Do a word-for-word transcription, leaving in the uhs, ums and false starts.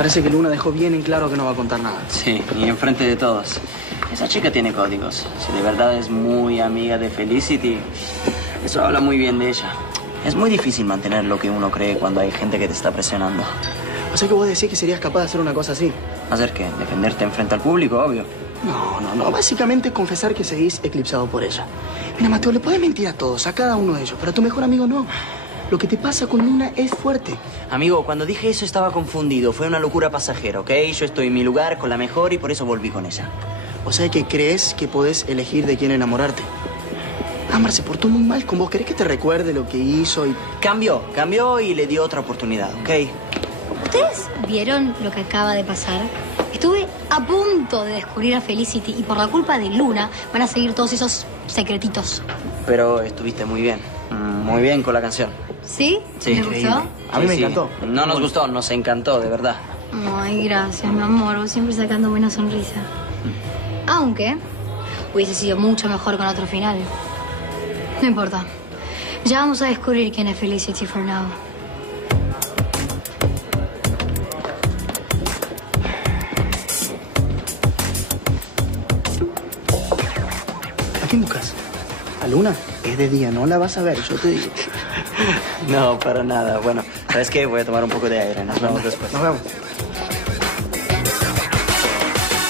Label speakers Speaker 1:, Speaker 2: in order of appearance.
Speaker 1: Parece que Luna dejó bien en claro que no va a contar nada.
Speaker 2: Sí, y enfrente de todos. Esa chica tiene códigos. Si de verdad es muy amiga de Felicity, eso habla muy bien de ella. Es muy difícil mantener lo que uno cree cuando hay gente que te está presionando.
Speaker 1: O sea que vos decís que serías capaz de hacer una cosa así.
Speaker 2: ¿Hacer qué? ¿Defenderte enfrente al público? Obvio.
Speaker 1: No, no, no. Básicamente confesar que seguís eclipsado por ella. Mira, Mateo, le podés mentir a todos, a cada uno de ellos, pero a tu mejor amigo no. Lo que te pasa con Luna es fuerte.
Speaker 2: Amigo, cuando dije eso estaba confundido. Fue una locura pasajera, ¿ok? Yo estoy en mi lugar con la mejor y por eso volví con ella.
Speaker 1: O sea que crees que podés elegir de quién enamorarte. Ámbar se portó muy mal con vos. ¿Querés que te recuerde lo que hizo y...?
Speaker 2: Cambió, cambió y le dio otra oportunidad, ¿ok?
Speaker 3: ¿Ustedes vieron lo que acaba de pasar? Estuve a punto de descubrir a Felicity y por la culpa de Luna van a seguir todos esos secretitos.
Speaker 2: Pero estuviste muy bien. Muy bien con la canción.
Speaker 3: ¿Sí?
Speaker 2: Sí,
Speaker 3: ¿Les
Speaker 2: increíble.
Speaker 3: gustó?
Speaker 1: A mí me
Speaker 2: Sí,
Speaker 1: encantó.
Speaker 2: sí. No nos gustó, nos encantó, de verdad.
Speaker 3: Ay, gracias, mi amor. Vos siempre sacándome una sonrisa. Aunque hubiese sido mucho mejor con otro final. No importa. Ya vamos a descubrir quién es Felicity for now.
Speaker 1: ¿A quién buscas? ¿A Luna? Es de día, no la vas a ver, yo te digo.
Speaker 2: No, para nada. Bueno, ¿sabes qué? Voy a tomar un poco de aire. Nos vemos después.
Speaker 1: Nos vemos.